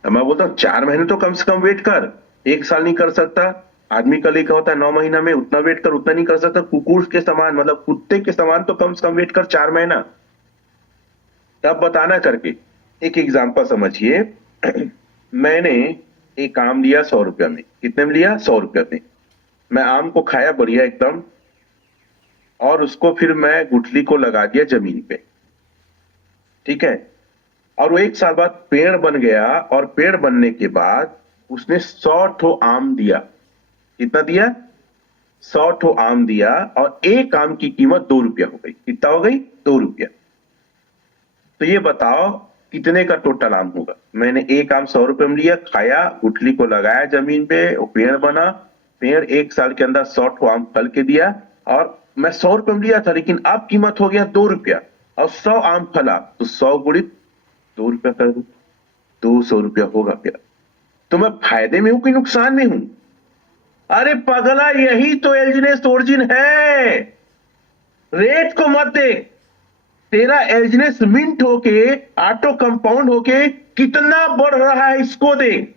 अब मैं बोलता हूँ 4 महीने तो कम से कम वेट कर, 1 साल नहीं कर सकता? आदमी का लेकर होता है 9 महीना में, उतना वेट कर, उतना नहीं कर सकता? कुकुर के समान, मतलब कुत्ते के समान तो कम से कम वेट कर 4 महीना, तब बताना करके। एक एग्जांपल समझिए। मैंने एक आम लिया 100 रुपया में। कितने में लिया? 100 रुपया में। मैं आम को खाया बढ़िया एकदम, और उसको फिर मैं गुठली को लगा दिया जमीन पे, ठीक है। और वो 1 साल बाद पेड़ बन गया, और पेड़ बनने के बाद उसने 100 ठो आम दिया। कितना दिया? 100 ठो आम दिया, और एक आम की कीमत 2 रुपया हो गई। कितना हो गई? 2 रुपया। तो ये बताओ कितने का टोटल आम होगा? मैंने एक आम 100 रुपये में लिया, खाया, गुठली को लगाया जमीन पे, वो पेड़ बना। पेड़ 1 साल के अंदर 100 ठो आम फल के दिया, और मैं 100 रुपये में लिया था, लेकिन अब कीमत हो गया 2 रुपया, और 100 आम फला, तो 100 गुणित 2 रुपया कर दो, 200 रुपया होगा क्या? तो मैं फायदे में हूं कि नुकसान में हूं? अरे पगला, यही तो एल्जीनेस ओरिजिन है। रेट को मत देख, तेरा एल्जीनेस मिंट होके, ऑटो कंपाउंड होके कितना बढ़ रहा है इसको देख।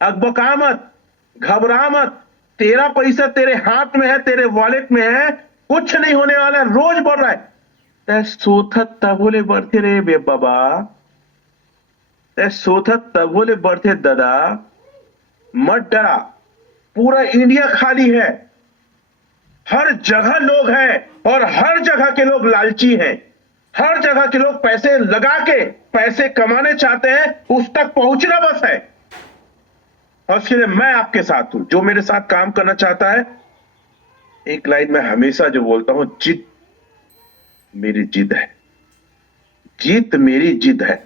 अकबका मत, घबरा मत, तेरा पैसा तेरे हाथ में है, तेरे वॉलेट में है, कुछ नहीं होने वाला है, रोज बढ़ रहा है। तै सोथत तबोले बढ़ते रे बे बाबा, तै सोथत तबोले बढ़ते दादा। मत डरा, पूरा इंडिया खाली है, हर जगह लोग हैं, और हर जगह के लोग लालची हैं। हर जगह के लोग पैसे लगा के पैसे कमाने चाहते हैं, उस तक पहुंचना बस है। और इसके लिए मैं आपके साथ हूं, जो मेरे साथ काम करना चाहता है। एक लाइन में हमेशा जो बोलता हूं, जिद मेरी जिद है, जीत मेरी जिद है।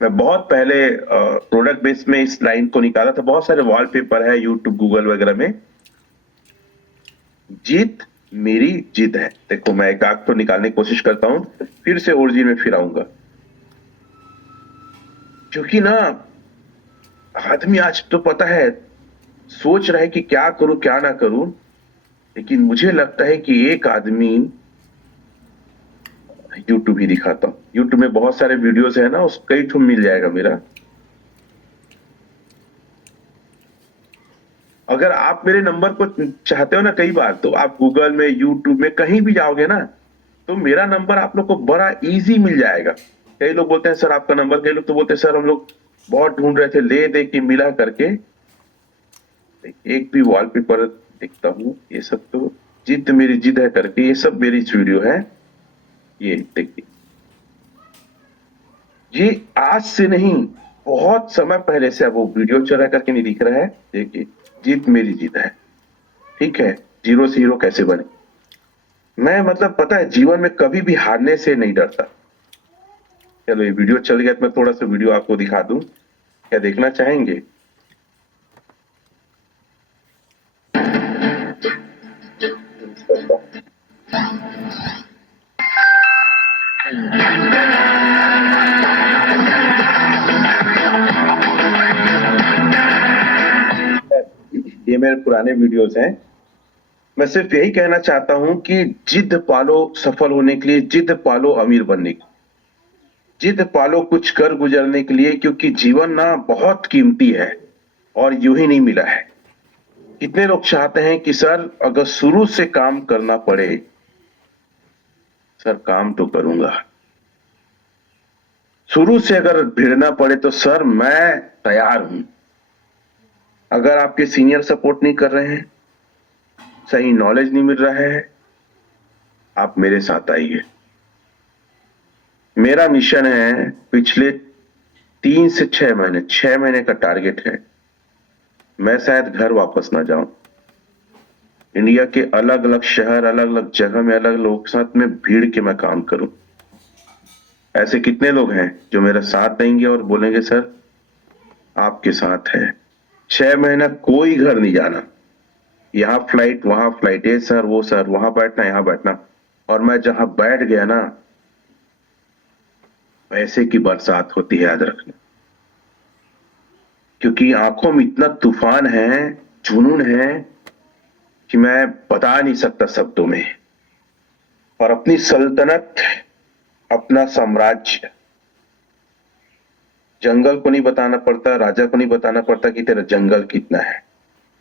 मैं बहुत पहले प्रोडक्ट बेस में इस लाइन को निकाला था, बहुत सारे वॉलपेपर है यूट्यूब गूगल वगैरह में। जीत मेरी जिद है। देखो मैं एक आग तो निकालने की कोशिश करता हूं, फिर से ओरिजिन में फिर आऊंगा। क्योंकि ना आदमी आज तो पता है सोच रहा है कि क्या करूं क्या ना करूं, लेकिन मुझे लगता है कि एक आदमी, यूट्यूब ही दिखाता हूं, यूट्यूब में बहुत सारे वीडियोस है ना, उस कई ठुम मिल जाएगा मेरा। अगर आप मेरे नंबर को चाहते हो ना, कई बार तो आप गूगल में, यूट्यूब में, कहीं भी जाओगे ना, तो मेरा नंबर आप लोग को बड़ा इजी मिल जाएगा। कई लोग बोलते हैं सर आपका नंबर, कई लोग तो बोलते हैं सर हम लोग बहुत ढूंढ रहे थे, ले दे के मिला करके। एक भी वॉलपेपर देखता हूं, ये सब तो जिद मेरी जिद है करके, ये सब मेरी वीडियो है। ये देखिए, ये आज से नहीं, बहुत समय पहले से वो वीडियो चला करके नहीं दिख रहा है। देखिए, जीत मेरी जीत है, ठीक है। जीरो से हीरो कैसे बने, मैं मतलब पता है जीवन में कभी भी हारने से नहीं डरता। चलो ये वीडियो चल गया तो मैं थोड़ा सा वीडियो आपको दिखा दूं, क्या देखना चाहेंगे? ये मेरे पुराने वीडियोस हैं। मैं सिर्फ यही कहना चाहता हूं कि जिद पालो सफल होने के लिए, जिद पालो अमीर बनने की, जिद पालो कुछ कर गुजरने के लिए, क्योंकि जीवन ना बहुत कीमती है और यूं ही नहीं मिला है। कितने लोग चाहते हैं कि सर अगर शुरू से काम करना पड़े, सर काम तो करूंगा, शुरू से अगर भिड़ना पड़े तो सर मैं तैयार हूं। अगर आपके सीनियर सपोर्ट नहीं कर रहे हैं, सही नॉलेज नहीं मिल रहा है, आप मेरे साथ आइए। मेरा मिशन है पिछले 3 से 6 महीने, 6 महीने का टारगेट है। मैं शायद घर वापस ना जाऊं। इंडिया के अलग अलग शहर, अलग अलग जगह में अलग लोगों के साथ में भीड़ के मैं काम करूं। ऐसे कितने लोग हैं जो मेरा साथ देंगे और बोलेंगे सर आपके साथ है। 6 महीना कोई घर नहीं जाना, यहाँ फ्लाइट वहां फ्लाइट, ये सर वो सर, वहां बैठना यहाँ बैठना, और मैं जहां बैठ गया ना, पैसे की बरसात होती है, याद रखना। क्योंकि आंखों में इतना तूफान है, जुनून है कि मैं बता नहीं सकता शब्दों में। और अपनी सल्तनत, अपना साम्राज्य जंगल को नहीं बताना पड़ता, राजा को नहीं बताना पड़ता कि तेरा जंगल कितना है।